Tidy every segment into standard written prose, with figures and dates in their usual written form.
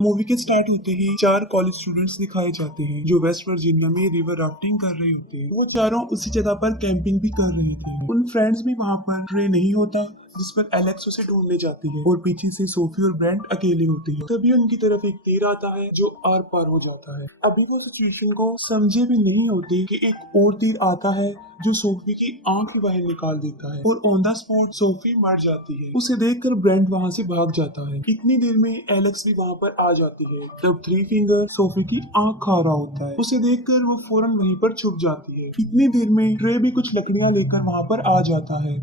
Movie के start होते ही 4 college students दिखाए जाते हैं जो वेस्ट वर्जीनिया में रिवर राफ्टिंग कर रहे होते हैं। वो चारों उसी जगह पर कैंपिंग भी कर रहे थे। उन फ्रेंड्स भी वहाँ पर ट्रे नहीं होता जिस पर एलेक्स उसे ढूंढने जाती है और पीछे से सोफी और ब्रेंट अकेले होते हैं। तभी उनकी तरफ एक तीर आता है जो आर पार हो जाता है। अभी वो सिचुएशन को समझे भी नहीं होते कि एक और तीर आता है जो सोफी की आंख ही बाहर निकाल देता है और ऑन द स्पॉट सोफी मर जाती है। उसे देखकर ब्रेंट वहाँ से भाग जाता है। इतनी देर में एलेक्स भी वहाँ पर आ जाती है। तब थ्री फिंगर सोफी की आंख खा रहा होता है। उसे देखकर वो फौरन वहीं पर छुप जाती है। इतनी देर में ट्रे भी कुछ लकड़ियाँ लेकर वहाँ पर आ जाता है।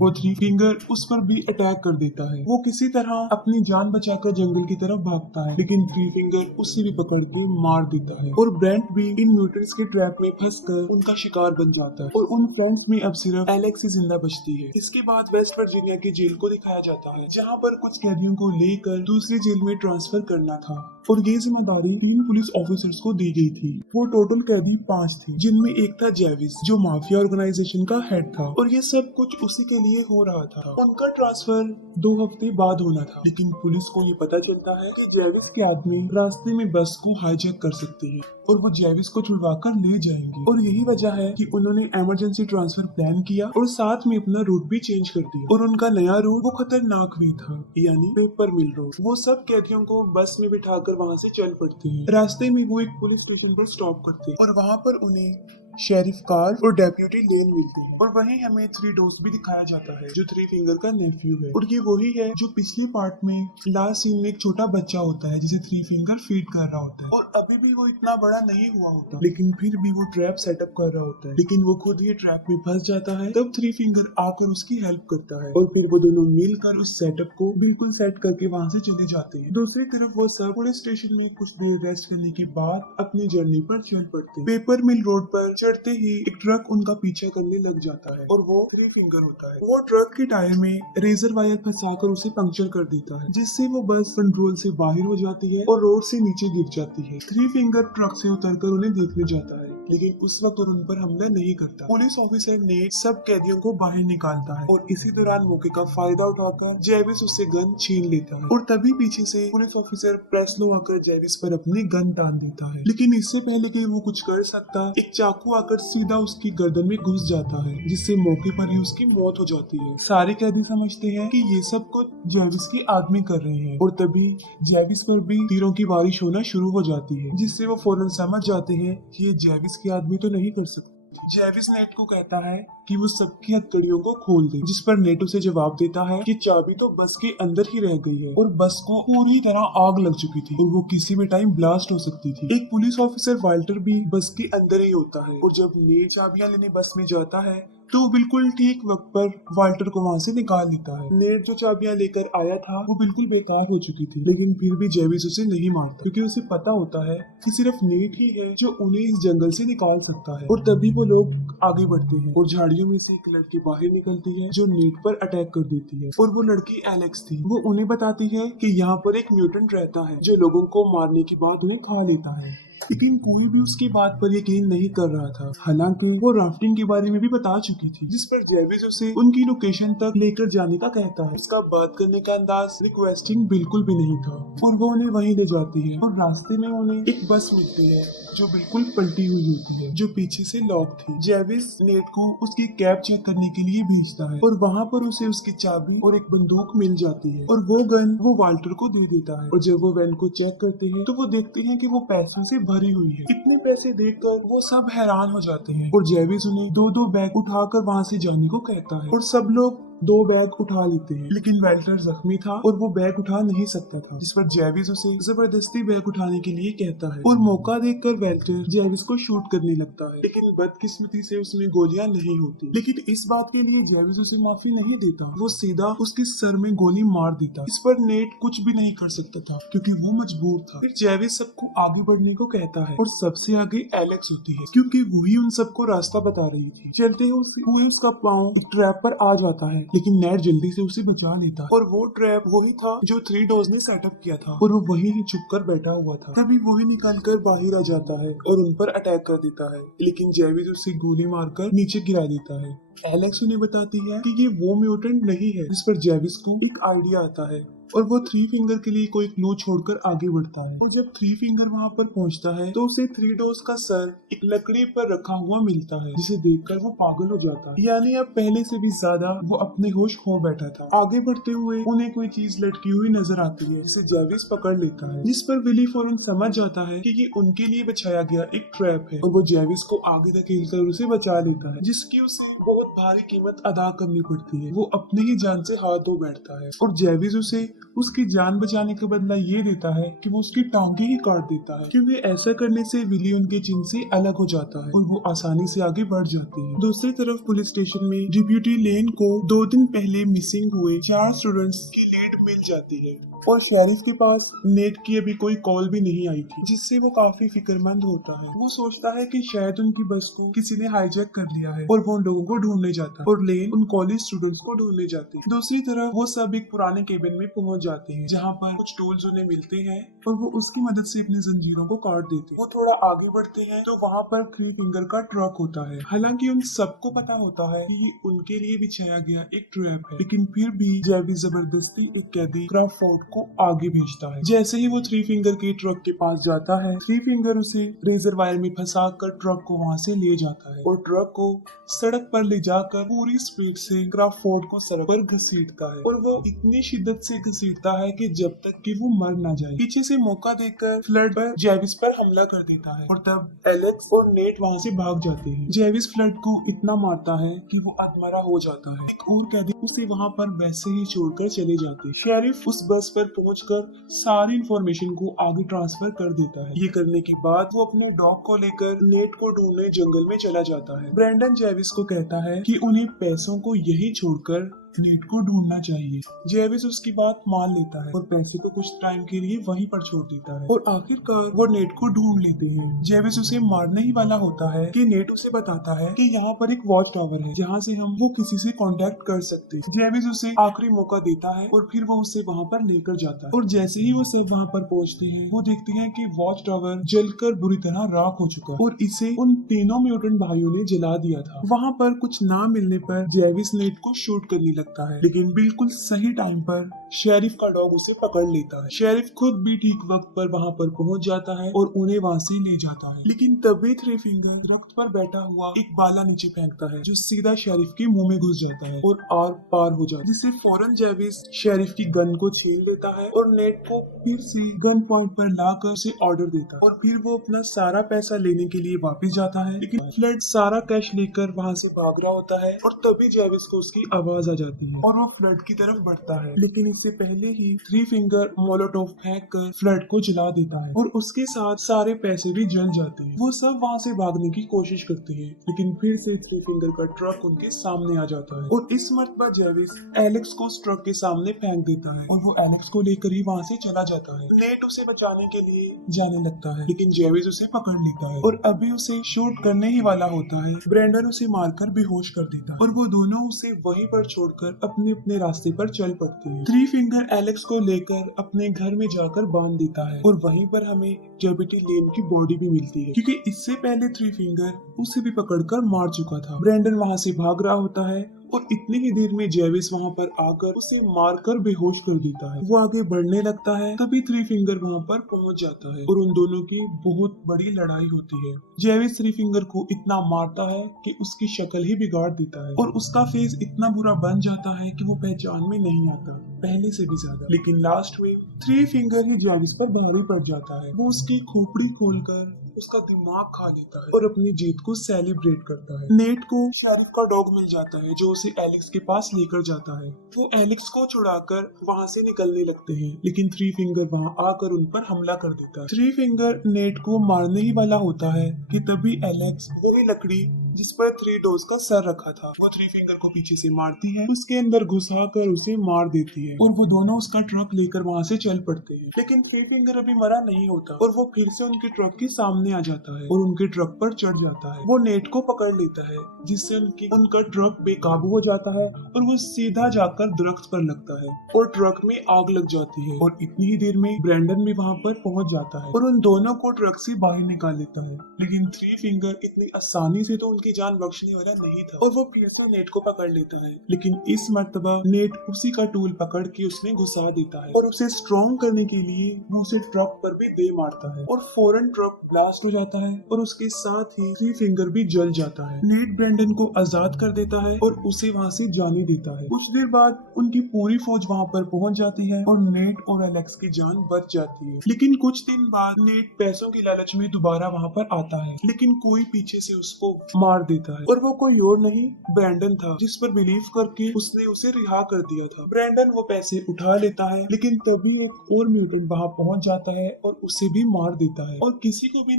वो थ्री फिंगर उस पर भी अटैक कर देता है। वो किसी तरह अपनी जान बचाकर जंगल की तरफ भागता है, लेकिन थ्री फिंगर उससे भी पकड़ के मार देता है और ब्रेंट भी इन म्यूटेंट्स के ट्रैप में फंसकर उनका शिकार बन जाता है और उन फ्रेंड्स में अब सिर्फ एलेक्स ही जिंदा बचती है। इसके बाद वेस्ट वर्जीनिया की जेल को दिखाया जाता है जहाँ पर कुछ कैदियों को लेकर दूसरी जेल में ट्रांसफर करना था और ये जिम्मेदारी 3 पुलिस ऑफिसर्स को दी गई थी। वो टोटल कैदी 5 थे, जिनमें एक था जेविस जो माफिया ऑर्गेनाइजेशन का हेड था और ये सब कुछ उसी के लिए हो रहा था। उनका ट्रांसफर 2 हफ्ते बाद होना था, लेकिन पुलिस को ये पता चलता है कि जेविस के आदमी रास्ते में बस को हाईजैक कर सकते हैं और वो जेविस को छुड़वाकर ले जाएंगे और यही वजह है कि उन्होंने इमरजेंसी ट्रांसफर प्लान किया और साथ में अपना रूट भी चेंज कर दिया और उनका नया रूट वो खतरनाक भी था, यानी पेपर मिल रोड। वो सब कैदियों को बस में बिठाकर वहाँ से चल पड़ते हैं। रास्ते में वो एक पुलिस स्टेशन पर स्टॉप करते हैं और वहाँ पर उन्हें शेरिफ कार्ल और डेप्यूटी लेन मिलते हैं और वहीं हमें थ्री डोर्स भी दिखाया जाता है जो थ्री फिंगर का नेफ्यू है और ये वही है जो पिछले पार्ट में लास्ट सीन में एक छोटा बच्चा होता है जिसे थ्री फिंगर फीड कर रहा होता है और अभी भी वो इतना बड़ा नहीं हुआ होता, लेकिन फिर भी वो ट्रैप सेटअप कर रहा होता है, लेकिन वो खुद ये ट्रैप में फंस जाता है। तब थ्री फिंगर आकर उसकी हेल्प करता है और फिर वो दोनों मिलकर उस सेटअप को बिल्कुल सेट करके वहाँ से चले जाते हैं। दूसरी तरफ वो सब पुलिस स्टेशन में कुछ देर रेस्ट करने के बाद अपनी जर्नी पर चल पड़ते हैं। पेपर मिल रोड पर चढ़ते ही एक ट्रक उनका पीछा करने लग जाता है और वो थ्री फिंगर होता है। वो ट्रक के टायर में रेजर वायर फंसाकर उसे पंक्चर कर देता है, जिससे वो बस कंट्रोल से बाहर हो जाती है और रोड से नीचे गिर जाती है। थ्री फिंगर ट्रक से उतरकर उन्हें देखने जाता है, लेकिन उस वक्त उन पर हमला नहीं करता। पुलिस ऑफिसर ने सब कैदियों को बाहर निकालता है और इसी दौरान मौके का फायदा उठाकर जेविस उससे गन छीन लेता है और तभी पीछे से पुलिस ऑफिसर प्रेस्लो आकर जेविस पर अपनी गन तान देता है, लेकिन इससे पहले कि वो कुछ कर सकता एक चाकू आकर सीधा उसकी गर्दन में घुस जाता है, जिससे मौके पर ही उसकी मौत हो जाती है। सारे कैदी समझते हैं कि ये सब कुछ जेविस के आदमी कर रहे हैं और तभी जेविस पर भी तीरों की बारिश होना शुरू हो जाती है, जिससे वो फौरन समझ जाते हैं कि ये जेविस के आदमी तो नहीं कर सकते। जेविस नेट को कहता है कि वो सबकी हथकड़ियों को खोल दे, जिस पर नेट उसे जवाब देता है कि चाबी तो बस के अंदर ही रह गई है और बस को पूरी तरह आग लग चुकी थी और वो किसी भी टाइम ब्लास्ट हो सकती थी। एक पुलिस ऑफिसर वाल्टर भी बस के अंदर ही होता है और जब नेट चाबियां लेने बस में जाता है तो वो बिल्कुल ठीक वक्त पर वाल्टर को वहाँ से निकाल लेता है। नेट जो चाबियां लेकर आया था वो बिल्कुल बेकार हो चुकी थी, लेकिन फिर भी जेविस उसे नहीं मारता क्योंकि उसे पता होता है कि सिर्फ नेट ही है जो उन्हें इस जंगल से निकाल सकता है। और तभी वो लोग आगे बढ़ते हैं और झाड़ियों में से एक लड़की बाहर निकलती है जो नेट पर अटैक कर देती है और वो लड़की एलेक्स थी। वो उन्हें बताती है कि यहाँ पर एक म्यूटेंट रहता है जो लोगों को मारने के बाद उन्हें खा लेता है, लेकिन कोई भी उसकी बात पर यकीन नहीं कर रहा था। हालांकि वो राफ्टिंग के बारे में भी बता चुकी थी, जिस पर जेविस उसे उनकी लोकेशन तक लेकर जाने का कहता है। इसका बात करने का अंदाज रिक्वेस्टिंग बिल्कुल भी नहीं था और वो उन्हें वहीं ले जाती है और रास्ते में उन्हें एक बस मिलती है जो बिल्कुल पलटी हुई होती है, जो पीछे से लॉक थी। जेविस नेट को उसकी कैब चेक करने के लिए भेजता है और वहाँ पर उसे उसकी चाबी और एक बंदूक मिल जाती है और वो गन वो वाल्टर को दे देता है और जब वो वैन को चेक करते हैं तो वो देखते हैं कि वो पैसों से भरी हुई है। इतने पैसे देखकर वो सब हैरान हो जाते हैं और जेविस उन्हें 2-2 बैग उठाकर वहाँ से जाने को कहता है और सब लोग 2 बैग उठा लेते हैं, लेकिन वेल्टर जख्मी था और वो बैग उठा नहीं सकता था, जिस पर जेविस उसे जबरदस्ती बैग उठाने के लिए कहता है और मौका देखकर वेल्टर जेविस को शूट करने लगता है, लेकिन बदकिस्मती से उसमें गोलियां नहीं होती। लेकिन इस बात के लिए जेविस उसे माफी नहीं देता, वो सीधा उसके सर में गोली मार देता। इस पर नेट कुछ भी नहीं कर सकता था क्योंकि वो मजबूर था। फिर जेविस सबको आगे बढ़ने को कहता है और सबसे आगे एलेक्स होती है क्योंकि वही उन सबको रास्ता बता रही थी। चलते हुए उसका पाँव एक ट्रैप पर आ जाता है, लेकिन नेट जल्दी से उसे बचा लेता है और वो ट्रैप वही था जो थ्री डोर्स ने सेटअप किया था और वो वहीं ही छुप कर बैठा हुआ था। तभी वही निकल कर बाहर आ जाता है और उन पर अटैक कर देता है, लेकिन जेविस उसे गोली मारकर नीचे गिरा देता है। एलेक्स उन्हें बताती है कि ये वो म्यूटेंट नहीं है, जिस पर जेविस को एक आइडिया आता है और वो थ्री फिंगर के लिए कोई क्लू छोड़कर आगे बढ़ता है। और जब थ्री फिंगर वहाँ पर पहुँचता है तो उसे थ्री डोर्स का सर एक लकड़ी पर रखा हुआ मिलता है, जिसे देखकर वो पागल हो जाता है। यानी अब पहले से भी ज्यादा वो अपने होश खो बैठा था। आगे बढ़ते हुए उन्हें कोई चीज लटकी हुई नजर आती है, जिसे जेविस पकड़ लेता है, जिस पर विली फौरन समझ जाता है कि ये उनके लिए बिछाया गया एक ट्रैप है और वो जेविस को आगे धकेलकर उसे बचा लेता है, जिसकी उसे बहुत भारी कीमत अदा करनी पड़ती है। वो अपनी ही जान से हाथ धो बैठता है और जेविस उसे उसकी जान बचाने का बदला ये देता है कि वो उसकी टांगे ही काट देता है, क्योंकि ऐसा करने से विली उनके चिन्ह से अलग हो जाता है और वो आसानी से आगे बढ़ जाती है। दूसरी तरफ पुलिस स्टेशन में डिप्यूटी लेन को 2 दिन पहले मिसिंग हुए 4 स्टूडेंट्स की लीड मिल जाती है और शेरिफ के पास नेट की अभी कोई कॉल भी नहीं आई थी, जिससे वो काफी फिक्रमंद होता है। वो सोचता है कि शायद उनकी बस को किसी ने हाईजैक कर लिया है और वो उन लोगों को ढूंढने जाता है और लेन उन कॉलेज स्टूडेंट्स को ढूंढने जाती है। दूसरी तरफ वो सब एक पुराने केबिन में पहुंच जाते हैं, जहाँ पर कुछ टूल्स उन्हें मिलते हैं और वो उसकी मदद से अपनी जंजीरों को काट देते हैं। वो थोड़ा आगे बढ़ते हैं तो वहाँ पर थ्री फिंगर का ट्रक होता है। हालांकि उन सबको पता होता है कि ये उनके लिए बिछाया गया एक ट्रैप है, लेकिन फिर भी जेविस जबरदस्ती एक कैदी क्रॉफोर्ड को आगे भेजता है। जैसे ही वो थ्री फिंगर के ट्रक के पास जाता है, थ्री फिंगर उसे रेजर वायर में फंसा कर ट्रक को वहाँ से ले जाता है और ट्रक को सड़क पर ले जाकर पूरी स्पीड से क्रॉफोर्ड को सड़क पर घसीटता है और वो इतनी शिद्दत से घसीटता है कि जब तक कि वो मर ना जाए। पीछे से मौका देकर फ्लड पर जेविस पर हमला कर देता है और तब एलेक्स और नेट वहाँ से भाग जाते हैं। जेविस फ्लड को इतना मारता है कि वो अधमरा हो जाता है। एक और कैदी उसे वहाँ पर वैसे ही छोड़कर चले जाते हैं। शेरिफ उस बस पर पहुंचकर सारी इंफॉर्मेशन को आगे ट्रांसफर कर देता है। ये करने के बाद वो अपने डॉग को लेकर नेट को ढूंढने जंगल में चला जाता है। ब्रेंडन जेविस को कहता है कि उन्हें पैसों को यही छोड़कर नेट को ढूंढना चाहिए। जेविस उसकी बात मान लेता है और पैसे को कुछ टाइम के लिए वहीं पर छोड़ देता है और आखिरकार वो नेट को ढूंढ लेते हैं। जेविस उसे मारने ही वाला होता है कि नेट उसे बताता है कि यहाँ पर एक वॉच टावर है जहाँ से हम वो किसी से कांटेक्ट कर सकते हैं। जेविस उसे आखिरी मौका देता है और फिर वो उसे वहाँ पर लेकर जाता है और जैसे ही वो सब वहाँ पर पहुँचते हैं, वो देखते हैं कि वॉच टावर जलकर बुरी तरह राख हो चुका है और इसे उन तीनों म्यूटेंट भाइयों ने जला दिया था। वहाँ पर कुछ ना मिलने पर जेविस नेट को शूट करने लगता है, लेकिन बिल्कुल सही टाइम पर शेरिफ का डॉग उसे पकड़ लेता है। शेरिफ खुद भी ठीक वक्त पर वहाँ पर पहुँच जाता है और उन्हें वहाँ से ले जाता है, लेकिन तभी थ्री फिंगर दरख्त पर बैठा हुआ एक बाला नीचे फेंकता है जो सीधा शेरिफ के मुंह में घुस जाता है और आर पार हो जाता है, जिससे फौरन जेविस शेरिफ की गन को छीन लेता है और नेट को फिर से गन पॉइंट पर लाकर उसे ऑर्डर देता है और फिर वो अपना सारा पैसा लेने के लिए वापस जाता है, लेकिन फ्लड सारा कैश लेकर वहाँ से भाग रहा होता है और तभी जेविस को उसकी आवाज आ जाती है और वो फ्लड की तरफ बढ़ता है, लेकिन इससे पहले ही थ्री फिंगर मोलोटोव फेंक कर फ्लड को जला देता है और उसके साथ सारे पैसे भी जल जाते हैं। वो सब वहाँ से भागने की कोशिश करते हैं, लेकिन फिर से थ्री फिंगर का ट्रक उनके सामने आ जाता है और इस मर्तबा जेविस एलेक्स को उस ट्रक के सामने फेंक देता है और वो एलेक्स को लेकर ही वहाँ से चला जाता है। नेट उसे बचाने के लिए जाने लगता है, लेकिन जेविस उसे पकड़ लेता है और अभी उसे शूट करने ही वाला होता है। ब्रेंडन उसे मारकर बेहोश कर देता है और वो दोनों उसे वहीं पर छोड़कर अपने अपने रास्ते पर चल पड़ते हैं। थ्री फिंगर एलेक्स को लेकर अपने घर में जाकर बांध देता है और वहीं पर हमें डेप्यूटी लेन की बॉडी भी मिलती है, क्योंकि इससे पहले थ्री फिंगर उसे भी पकड़कर मार चुका था। ब्रेंडन वहाँ से भाग रहा होता है और इतनी ही देर में जेविस वहाँ पर आकर उसे मारकर बेहोश कर देता है। वो आगे बढ़ने लगता है, तभी थ्री फिंगर वहाँ पर पहुँच जाता है और उन दोनों की बहुत बड़ी लड़ाई होती है। जेविस थ्री फिंगर को इतना मारता है कि उसकी शक्ल ही बिगाड़ देता है और उसका फेस इतना बुरा बन जाता है कि वो पहचान में नहीं आता पहले से भी ज्यादा। लेकिन लास्ट में थ्री फिंगर ही जेविस पर भारी पड़ जाता है। वो उसकी खोपड़ी खोलकर उसका दिमाग खा लेता है और अपनी जीत को सेलिब्रेट करता है। नेट को शेरिफ का डॉग मिल जाता है जो उसे एलेक्स के पास लेकर जाता है। वो एलेक्स को छुड़ाकर वहाँ से निकलने लगते हैं, लेकिन थ्री फिंगर वहाँ आकर उन पर हमला कर देता है। थ्री फिंगर नेट को मारने ही वाला होता है कि तभी एलेक्स वही लकड़ी जिस पर थ्री डोर्स का सर रखा था वो थ्री फिंगर को पीछे से मारती है, उसके अंदर घुसा कर उसे मार देती है और वो दोनों उसका ट्रक लेकर वहाँ से चल पड़ते हैं। लेकिन थ्री फिंगर अभी मरा नहीं होता और वो फिर से उनके ट्रक के सामने आ जाता है और उनके ट्रक पर चढ़ जाता है। वो नेट को पकड़ लेता है, जिससे उनका ट्रक बेकाबू हो जाता है और वो सीधा जाकर दरख्त पर लगता है और ट्रक में आग लग जाती है और इतनी ही देर में ब्रेंडन भी वहाँ पर पहुँच जाता है और उन दोनों को ट्रक से बाहर निकाल लेता है। लेकिन थ्री फिंगर इतनी आसानी से तो उनकी जान बख्शने वाला नहीं था और वो प्रियसा नेट को पकड़ लेता है। लेकिन इस मर्तबा नेट उसी का टूल पकड़ के उसमें घुसा देता है और उसे स्ट्रॉन्ग करने के लिए वो उसे ट्रक पर भी दे मारता है और फौरन ट्रक ब्लास्ट हो जाता है और उसके साथ ही थ्री फिंगर भी जल जाता है। नेट ब्रैंडन को आजाद कर देता है और उसे वहाँ से जाने देता है। कुछ देर बाद उनकी पूरी फौज वहाँ पर पहुँच जाती है और नेट और एलेक्स की जान बच जाती है। लेकिन कुछ दिन बाद नेट पैसों की लालच में दोबारा वहाँ पर आता है, लेकिन कोई पीछे से उसको मार देता है और वो कोई और नहीं ब्रैंडन था, जिस पर बिलीव करके उसने उसे रिहा कर दिया था। ब्रैंडन वो पैसे उठा लेता है, लेकिन तभी एक और म्यूटेंट वहाँ पहुँच जाता है और उसे भी मार देता है और किसी को भी